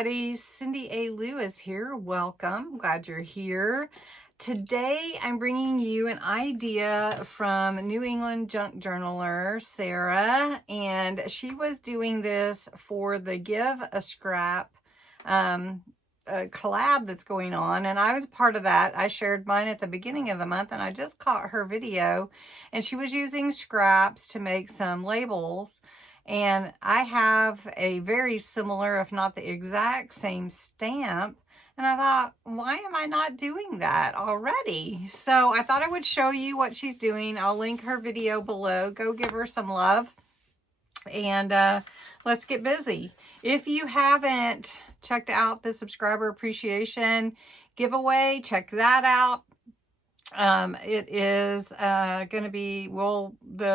everybody. Cindy A. Lewis here. Welcome. Glad you're here. Today I'm bringing you an idea from New England Junk Journaler, Sarah, and she was doing this for the Give a Scrap a collab that's going on, and I was part of that. I shared mine at the beginning of the month, and I just caught her video, and she was using scraps to make some labels. And I have a very similar, if not the exact same stamp. And I thought, why am I not doing that already? So I thought I would show you what she's doing. I'll link her video below. Go give her some love. And let's get busy. If you haven't checked out the subscriber appreciation giveaway, check that out. It is going to be, will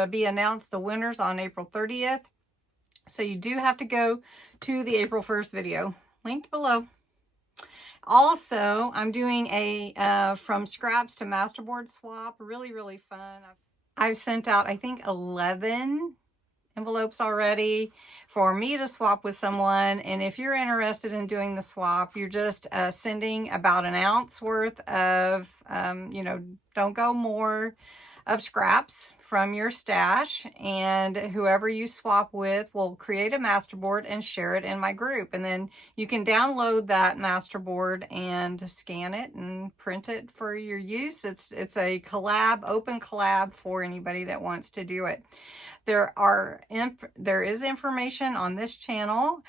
be announced the winners on April 30th. So you do have to go to the April 1st video, linked below. Also, I'm doing a from scraps to masterboard swap. Really, really fun. I've sent out, I think, 11 envelopes already for me to swap with someone. And if you're interested in doing the swap, you're just sending about an ounce worth of, don't go more of scraps from your stash, and whoever you swap with will create a masterboard and share it in my group. And then you can download that masterboard and scan it and print it for your use. It's a collab, open collab for anybody that wants to do it. There is information on this channel,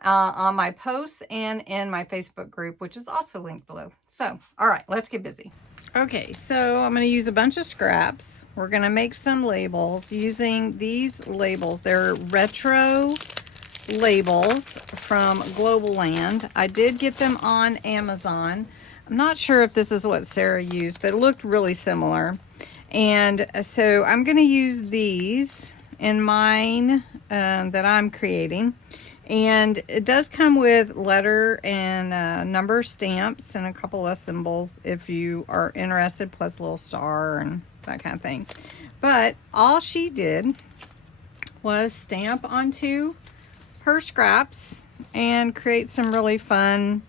on my posts, and in my Facebook group, which is also linked below. So, all right, let's get busy. Okay, so I'm going to use a bunch of scraps. We're going to make some labels using these labels. They're retro labels from Global Land. I did get them on Amazon. I'm not sure if this is what Sarah used, but it looked really similar. And so I'm going to use these in mine that I'm creating. And it does come with letter and number stamps and a couple of symbols if you are interested, plus a little star and that kind of thing. But all she did was stamp onto her scraps and create some really fun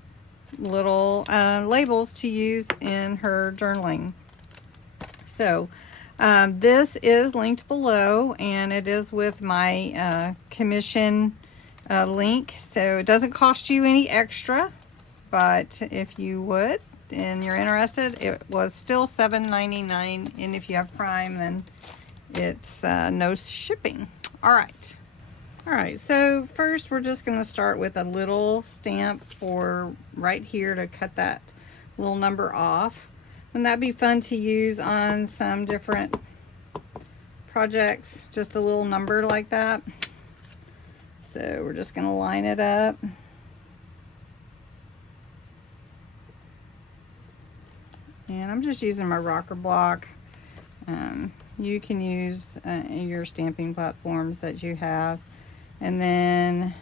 little labels to use in her journaling. So this is linked below, and it is with my commission link, so it doesn't cost you any extra, but if you would and you're interested, it was still $7.99, and if you have Prime, then it's no shipping. All right, so first we're just going to start with a little stamp for right here to cut that little number off. Wouldn't that be fun to use on some different projects, just a little number like that? So we're just going to line it up. And I'm just using my rocker block. You can use your stamping platforms that you have. And then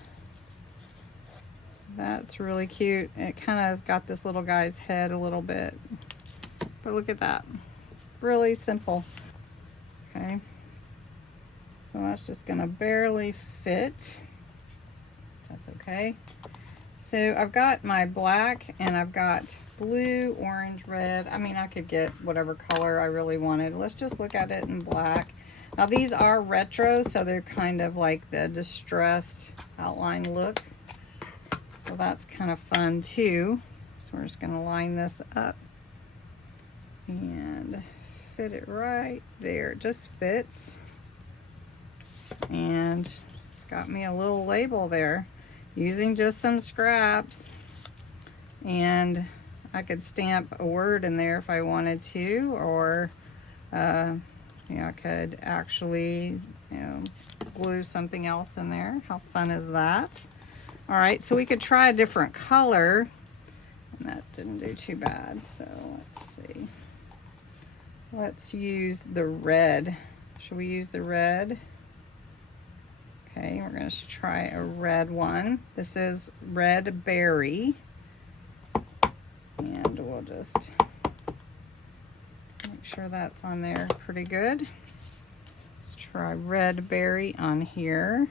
that's really cute. It kind of has got this little guy's head a little bit. But look at that. Really simple. Okay. So that's just going to barely fit. That's okay. So I've got my black, and I've got blue, orange, red. I mean, I could get whatever color I really wanted. Let's just look at it in black. Now these are retro, so they're kind of like the distressed outline look. So that's kind of fun too. So we're just going to line this up and fit it right there. It just fits. And it's got me a little label there using just some scraps, and I could stamp a word in there if I wanted to, or I could actually glue something else in there. How fun is that? All right, so we could try a different color, and that didn't do too bad. So let's see, let's use the red. Should we use the red? Okay, we're going to try a red one. This is Red Berry. And we'll just make sure that's on there pretty good. Let's try Red Berry on here.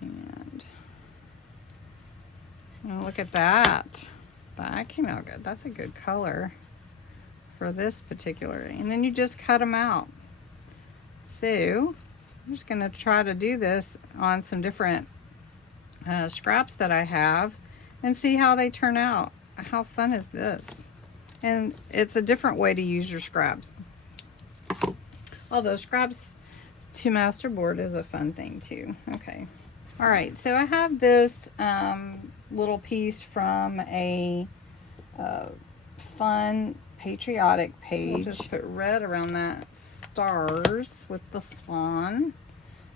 And Oh, look at that. That came out good. That's a good color for this particular. And then you just cut them out. So I'm just going to try to do this on some different scraps that I have and see how they turn out. How fun is this? And it's a different way to use your scraps. Although scraps to masterboard is a fun thing too. Okay. All right, so I have this little piece from a fun patriotic page. We'll just put red around that stars with the swan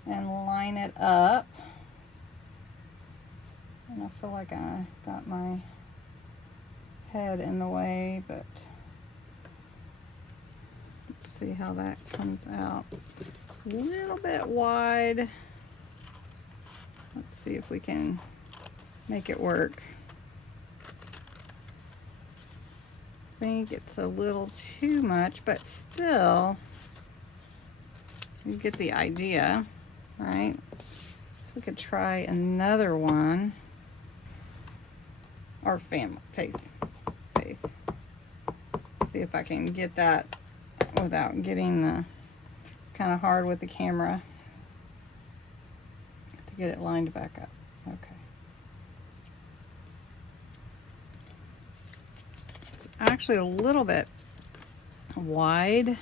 and line it up. And I feel like I got my head in the way, but let's see how that comes out. A little bit wide. Let's see if we can make it work. I think it's a little too much, but still, you get the idea, right? So we could try another one. Or faith. See if I can get that without getting the, it's kind of hard with the camera to get it lined back up. Okay. It's actually a little bit wide,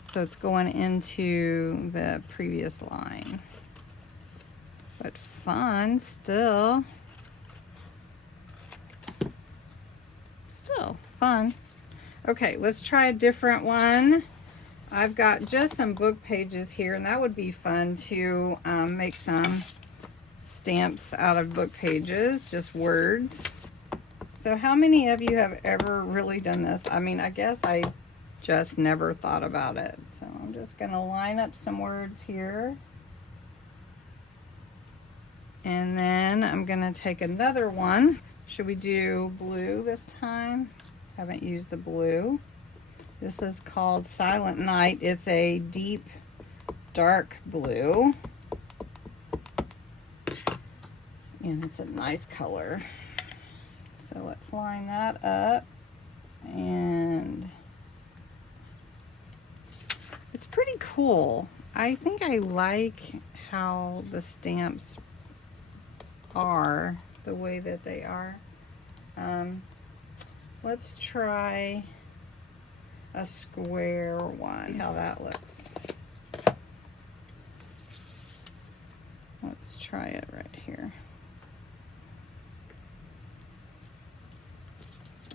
so it's going into the previous line. But fun still. Still fun. Okay, let's try a different one. I've got just some book pages here, and that would be fun to make some stamps out of book pages, just words. So how many of you have ever really done this? I mean, I guess I just never thought about it. So I'm just going to line up some words here. And then I'm going to take another one. Should we do blue this time? Haven't used the blue. This is called Silent Night. It's a deep, dark blue. And it's a nice color. So let's line that up. And it's pretty cool. I think I like how the stamps are the way that they are. Let's try a square one, how that looks. Let's try it right here.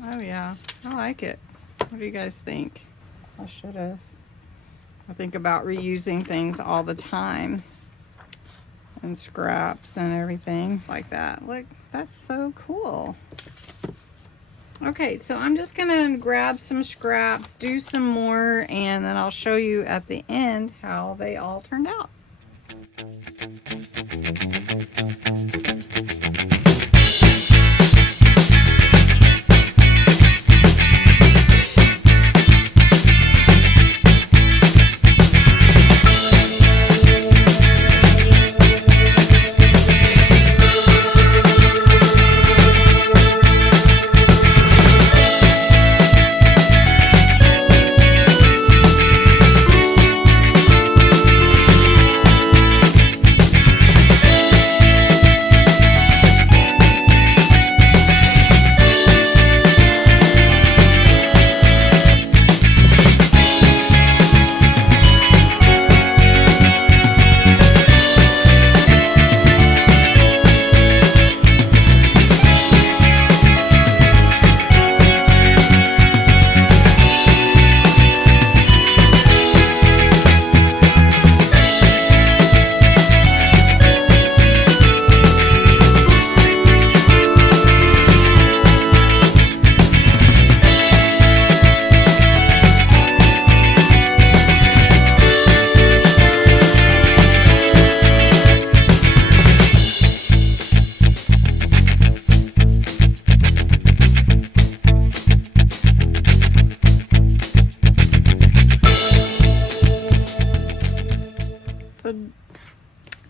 Oh yeah, I like it. What do you guys think? I should have. I think about reusing things all the time. And scraps and everything like that. Look, that's so cool. Okay, so I'm just gonna grab some scraps, do some more, and then I'll show you at the end how they all turned out.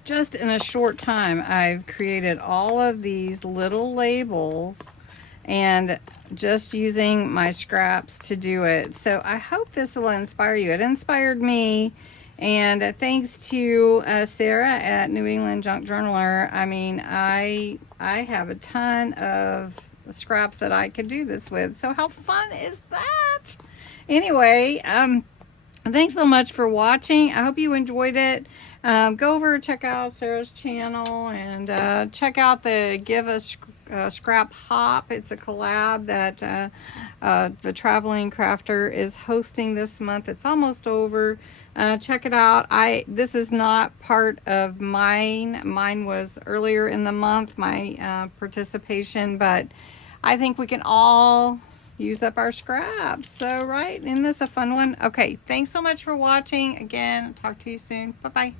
just in a short time, I've created all of these little labels and just using my scraps to do it. So I hope this will inspire you. It inspired me. And thanks to Sarah at New England Junk Journaler. I mean, I have a ton of scraps that I could do this with. So how fun is that? Anyway, thanks so much for watching. I hope you enjoyed it. Go over, check out Sarah's channel, and check out the Give a Scrap Hop. It's a collab that the Traveling Crafter is hosting this month. It's almost over. Check it out. This is not part of mine. Mine was earlier in the month, my participation, but I think we can all use up our scraps. So, right? Isn't this a fun one? Okay, thanks so much for watching. Again, talk to you soon. Bye-bye.